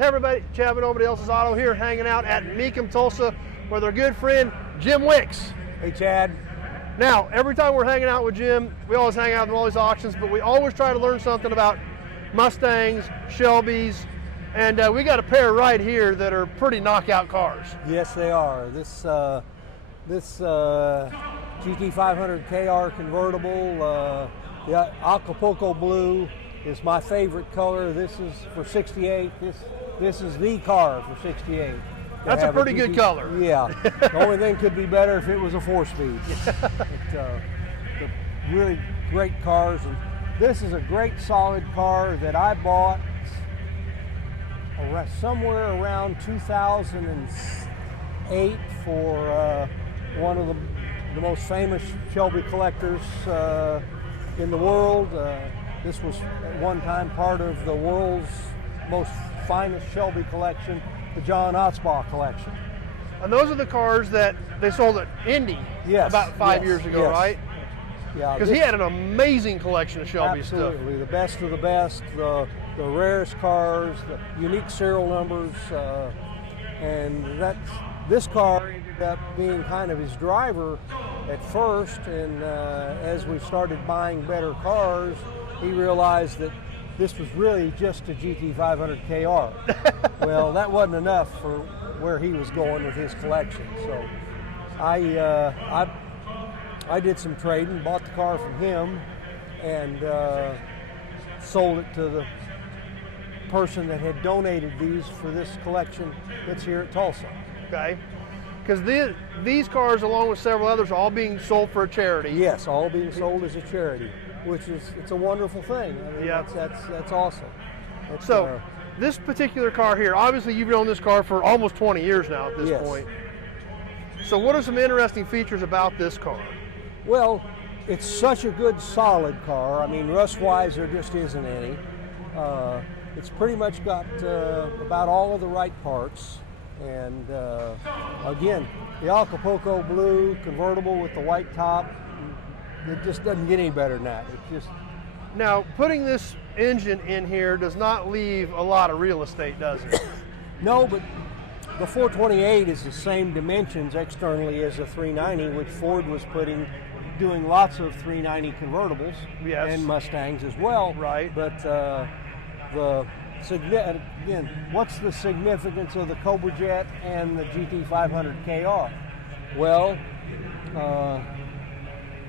Hey everybody, Chad and Nobody Else's Auto here, hanging out at Mecum Tulsa with our good friend Jim Wicks. Hey Chad. Now, every time we're hanging out with Jim, we always hang out in all these auctions, but we always try to learn something about Mustangs, Shelbys, and we got a pair right here that are pretty knockout cars. Yes, they are. This GT500 KR convertible, the Acapulco blue is my favorite color. This is for 68. This is the car for 68. That's a pretty good color. Yeah. The only thing could be better if it was a 4-speed. The really great cars. And this is a great solid car that I bought somewhere around 2008 for one of the most famous Shelby collectors in the world. This was at one time part of the world's most finest Shelby collection, the John Otzbaugh collection. And those are the cars that they sold at Indy about 5 years ago, right? Yeah. Because he had an amazing collection of Shelby stuff. Absolutely, the best of the best, the rarest cars, the unique serial numbers, and this car ended up being kind of his driver at first, and as we started buying better cars, he realized that this was really just a GT500 KR. Well, that wasn't enough for where he was going with his collection. So I did some trading, bought the car from him, and sold it to the person that had donated these for this collection that's here at Tulsa. Okay. Because these cars, along with several others, are all being sold for a charity. Yes, all being sold as a charity, which it's a wonderful thing. I mean, that's awesome. So this particular car here, obviously you've owned this car for almost 20 years now at this point. So what are some interesting features about this car? Well, it's such a good solid car. I mean, rust-wise there just isn't any. It's pretty much got about all of the right parts. And again, the Acapulco blue convertible with the white top, it just doesn't get any better than that. It just... Now, putting this engine in here does not leave a lot of real estate, does it? No, but the 428 is the same dimensions externally as the 390, which Ford was doing lots of 390 convertibles and Mustangs as well. Right. But again, what's the significance of the Cobra Jet and the GT500 KR? Well,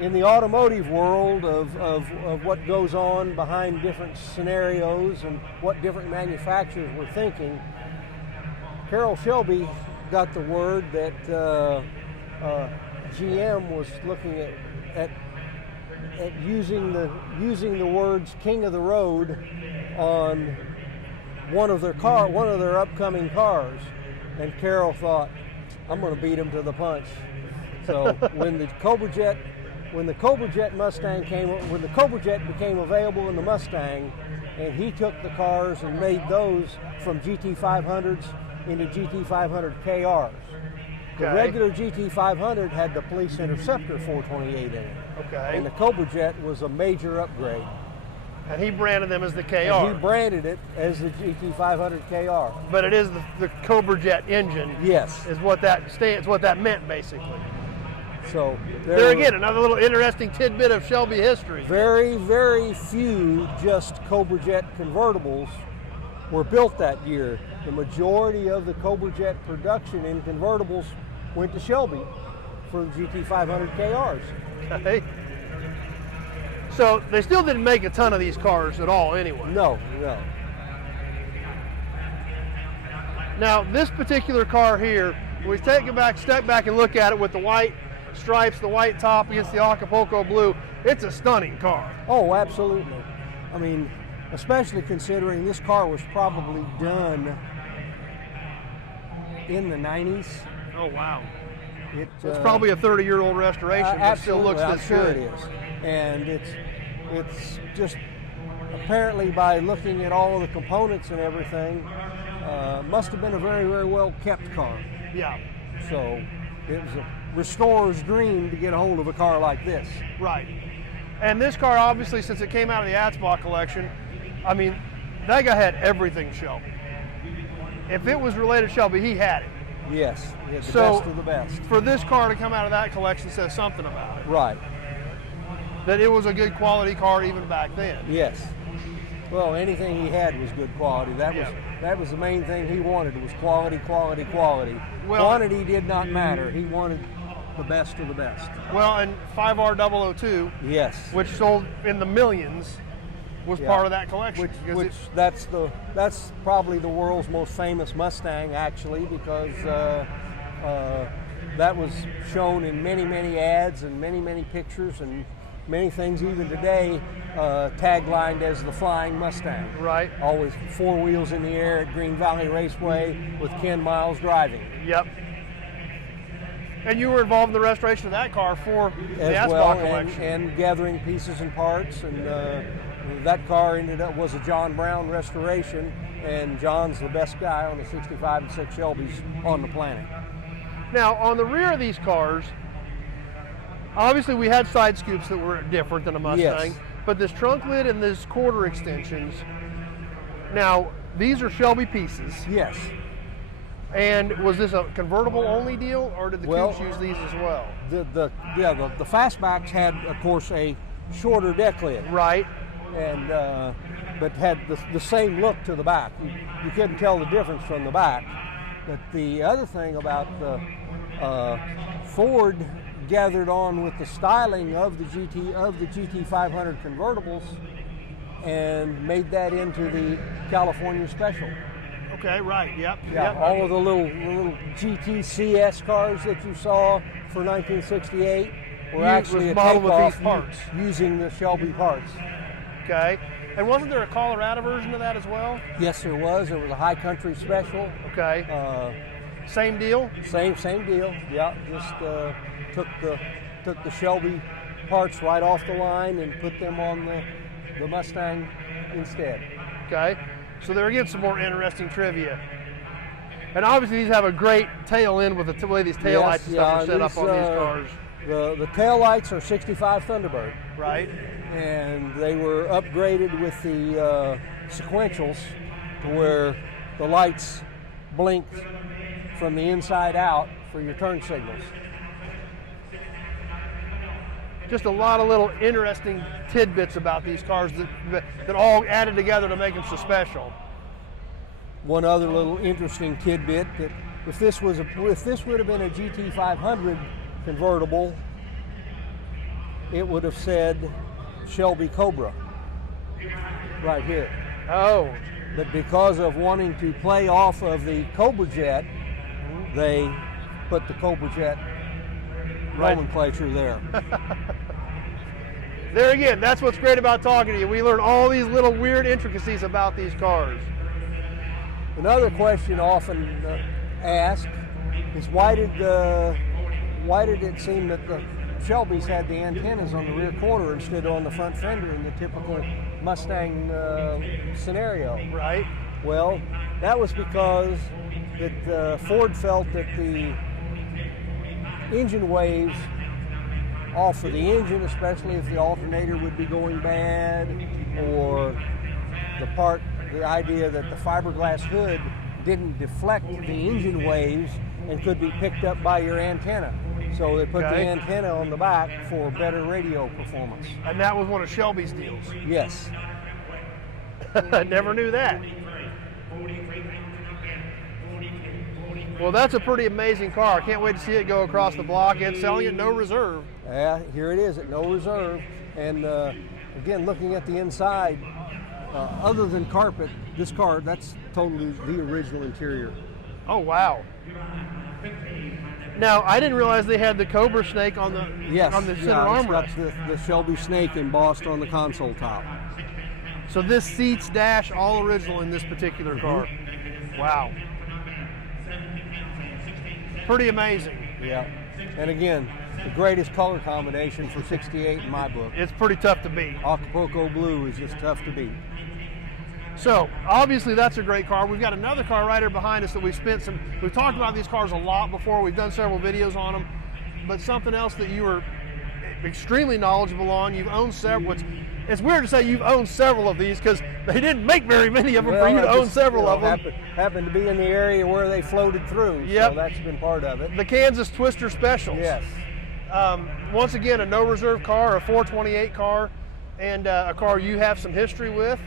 in the automotive world of what goes on behind different scenarios and what different manufacturers were thinking, Carroll Shelby got the word that GM was looking at using the words "King of the Road" on one of their upcoming cars, and Carroll thought, I'm going to beat him to the punch. So when the Cobra Jet became available in the Mustang, and he took the cars and made those from GT500s into GT500 KRs. The regular GT500 had the Police Interceptor 428 in it. Okay. And the Cobra Jet was a major upgrade. And he branded them as the KR. And he branded it as the GT500 KR. But it is the Cobra Jet engine. Yes. Is what that stands. What that meant, basically. So there again, another little interesting tidbit of Shelby history. Very, very few just Cobra Jet convertibles were built that year. The majority of the Cobra Jet production in convertibles went to Shelby for the GT500 KRs. Okay. So they still didn't make a ton of these cars at all anyway. No. Now this particular car here, when we step back and look at it with the white stripes, the white top against the Acapulco blue, it's a stunning car. Oh, absolutely. I mean, especially considering this car was probably done in the 90s. Oh, wow. It's probably a 30-year-old restoration, but still looks this good. It is. And it's just, apparently by looking at all of the components and everything, must have been a very, very well kept car. Yeah. So it was a restorer's dream to get a hold of a car like this. Right. And this car, obviously, since it came out of the Otzbaugh collection, I mean, that guy had everything Shelby. if it was related to Shelby, he had it. Yes, the So, best of the best. For this car to come out of that collection says something about it. Right. That it was a good quality car even back then. Yes. Well, anything he had was good quality. That was the main thing he wanted, was quality, quality, quality. Well, quantity did not matter. He wanted the best of the best. Well, and 5R002, Yes. which sold in the millions, was part of that collection. That's probably the world's most famous Mustang, actually, because that was shown in many, many ads and many, many pictures and many things, even today, taglined as the Flying Mustang. Right. Always 4 wheels in the air at Green Valley Raceway with Ken Miles driving. Yep. And you were involved in the restoration of that car for the As Asphalt well, collection. and gathering pieces and parts, and that car was a John Brown restoration, and John's the best guy on the 65 and 6 Shelbys on the planet. Now, on the rear of these cars, obviously we had side scoops that were different than a Mustang, Yes. but this trunk lid and this quarter extensions, now these are Shelby pieces. Yes. And was this a convertible only deal, or did the coupes use these as well? The fastbacks had, of course, a shorter deck lid. Right. And but had the same look to the back. You couldn't tell the difference from the back. But the other thing about the Ford gathered on with the styling of the GT500 convertibles and made that into the California Special. Okay, right, yep. Yeah, yep. all of the little GTCS cars that you saw for 1968 were actually a modeled with takeoff these parts. using the Shelby parts. Okay. And wasn't there a Colorado version of that as well? Yes, there was. There was a High Country Special. Okay. Same deal? Same deal. Yeah, just took the Shelby parts right off the line and put them on the Mustang instead. Okay. So there again, some more interesting trivia. And obviously these have a great tail end with the way these tail lights and stuff are set up on these cars. The tail lights are 65 Thunderbird. Right. And they were upgraded with the sequentials to where the lights blinked from the inside out for your turn signals. Just a lot of little interesting tidbits about these cars that all added together to make them so special. One other little interesting tidbit, that if this would have been a GT500 convertible, it would have said Shelby Cobra right here. Oh. But because of wanting to play off of the Cobra Jet, they put the Cobra Jet nomenclature there. There again, that's what's great about talking to you. We learn all these little weird intricacies about these cars. Another question often asked is why did it seem that the Shelbys had the antennas on the rear quarter instead of on the front fender in the typical Mustang scenario? Right. Well, that was because that Ford felt that the engine waves off of the engine, especially if the alternator would be going bad, or the idea that the fiberglass hood didn't deflect the engine waves and could be picked up by your antenna. So they put the antenna on the back for better radio performance. And that was one of Shelby's deals. Yes. I never knew that. Well, that's a pretty amazing car. I can't wait to see it go across the block and selling it no reserve. Yeah, here it is at no reserve. And again, looking at the inside, other than carpet, this car, that's totally the original interior. Oh, wow. Now, I didn't realize they had the Cobra snake on the center armrest. It's got the Shelby snake embossed on the console top. So this seats dash all original in this particular car. Wow. Pretty amazing. Yeah. And again, the greatest color combination for 68 in my book. It's pretty tough to beat. Acapulco blue is just tough to beat. So obviously that's a great car. We've got another car right here behind us that we've talked about these cars a lot before. We've done several videos on them, but something else that you were extremely knowledgeable on. You've owned several. It's weird to say you've owned several of these because they didn't make very many of them for you to own several of them. Happened to be in the area where they floated through, yep. So that's been part of it. The Kansas Twister Specials. Yes. Once again, a no reserve car, a 428 car, and a car you have some history with.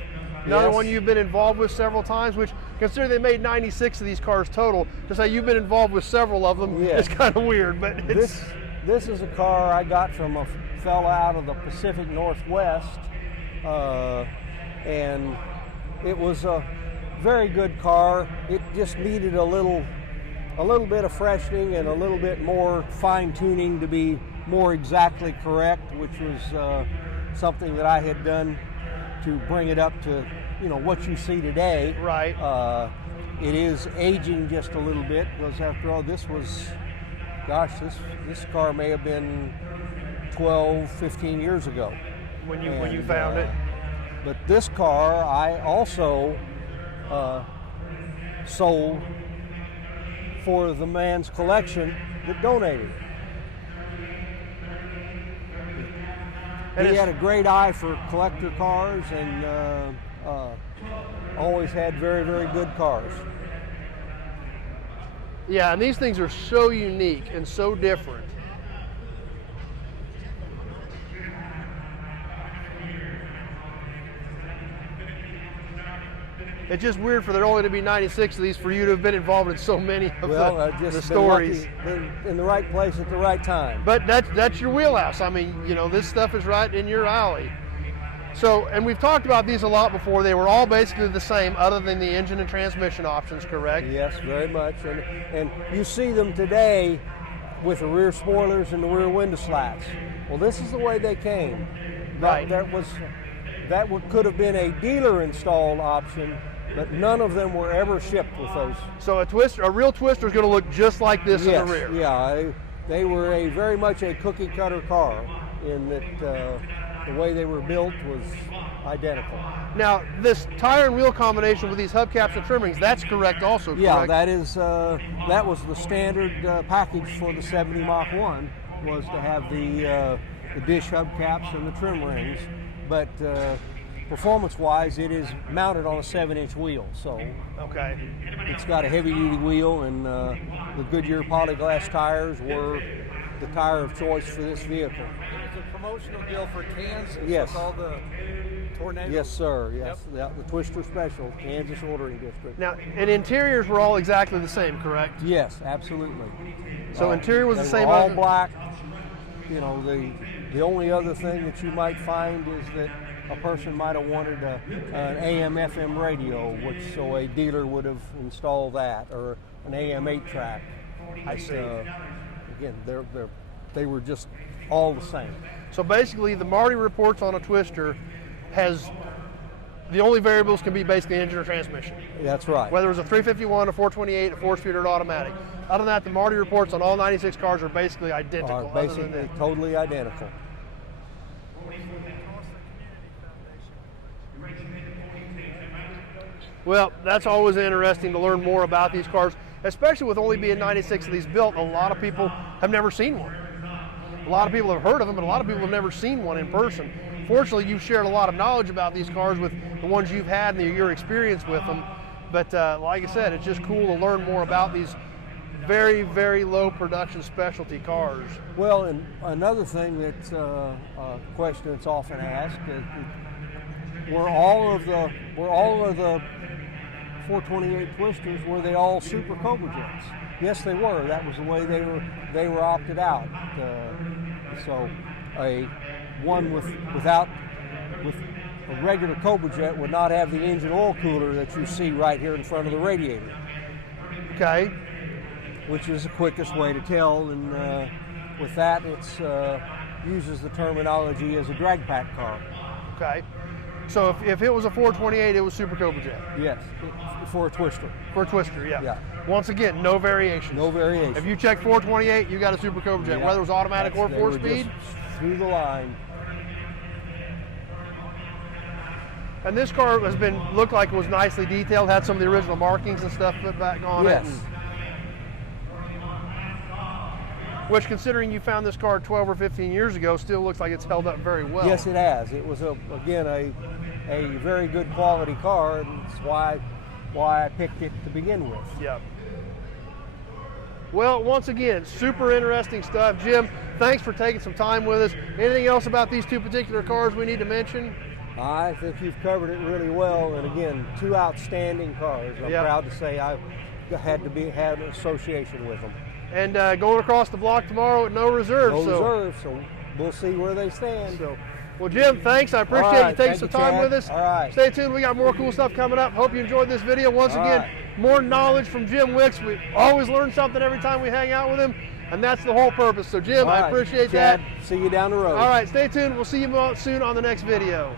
Another one you've been involved with several times, which, consider they made 96 of these cars total, to say you've been involved with several of them is kind of weird. But it's... This is a car I got from a fella out of the Pacific Northwest, and it was a very good car. It just needed a little bit of freshening and a little bit more fine tuning to be more exactly correct, which was something that I had done to bring it up to, you know, what you see today. Right. It is aging just a little bit because after all, this was, gosh, this car may have been 12, 15 years ago. When you found it. But this car I also sold for the man's collection that donated. And he had a great eye for collector cars and always had very, very good cars. Yeah, and these things are so unique and so different. It's just weird for there only to be 96 of these for you to have been involved in so many of the stories. Been in the right place at the right time. But that's your wheelhouse. I mean, you know, this stuff is right in your alley. So, and we've talked about these a lot before. They were all basically the same other than the engine and transmission options, correct? Yes, very much. And you see them today with the rear spoilers and the rear window slats. Well, this is the way they came. Right. That could have been a dealer installed option, but none of them were ever shipped with those. So a real Twister is going to look just like this in the rear. Yeah, they were very much a cookie cutter car in that the way they were built was identical. Now, this tire and wheel combination with these hubcaps and trimmings, that's correct also, correct? Yeah, that was the standard package for the 70 Mach 1, was to have the dish hubcaps and the trim rings. But performance-wise, it is mounted on a 7-inch wheel, so okay. It's got a heavy-duty wheel, and the Goodyear Polyglass tires were the tire of choice for this vehicle. It's a promotional deal for Kansas. Yes. With all the tornadoes. Yes, sir. Yes, the Twister Special, Kansas Ordering District. Now, and interiors were all exactly the same, correct? Yes, absolutely. So interior was the same. All black. You know, the only other thing that you might find is that a person might have wanted an AM/FM radio, so a dealer would have installed that, or an AM 8-track. I see. Again, they were just all the same. So basically, the Marty reports on a Twister has the only variables can be basically engine or transmission. That's right. Whether it's a 351, a 428, a 4-speed, or an automatic. Other than that, the Marty reports on all 96 cars are basically identical. Are basically totally identical. Well, that's always interesting to learn more about these cars, especially with only being 96 of these built. A lot of people have never seen one. A lot of people have heard of them, but a lot of people have never seen one in person. Fortunately, you've shared a lot of knowledge about these cars with the ones you've had and your experience with them. But like I said, it's just cool to learn more about these very, very low production specialty cars. Well, and another thing that's a question that's often asked is, were all of the 428 Twisters, were they all Super Cobra jets? Yes, they were. That was the way they were opted out. So one with a regular Cobra jet would not have the engine oil cooler that you see right here in front of the radiator. Okay. Which is the quickest way to tell, and with that, it's uses the terminology as a drag pack car. Okay. So if it was a 428, it was Super Cobra jet? Yes, for a Twister. For a Twister, yeah. Once again, no variation. No variation. If you check 428, you got a Super Cobra jet, whether it was automatic or 4-speed. Through the line. And this car looked like it was nicely detailed, had some of the original markings and stuff put back on it. Yes. which, considering you found this car 12 or 15 years ago, still looks like it's held up very well. Yes, it has. It was, again, a very good quality car, and that's why I picked it to begin with. Yeah. Well, once again, super interesting stuff. Jim, thanks for taking some time with us. Anything else about these two particular cars we need to mention? I think you've covered it really well, and again, two outstanding cars. I'm proud to say I had an association with them. And going across the block tomorrow at no reserve. So we'll see where they stand. Well, Jim, thanks. I appreciate you taking some time with us. All right. Stay tuned. We got more cool stuff coming up. Hope you enjoyed this video. Once again, more knowledge from Jim Wicks. We always learn something every time we hang out with him, and that's the whole purpose. So, Jim, I appreciate Chad, that. see you down the road. All right, stay tuned. We'll see you soon on the next video.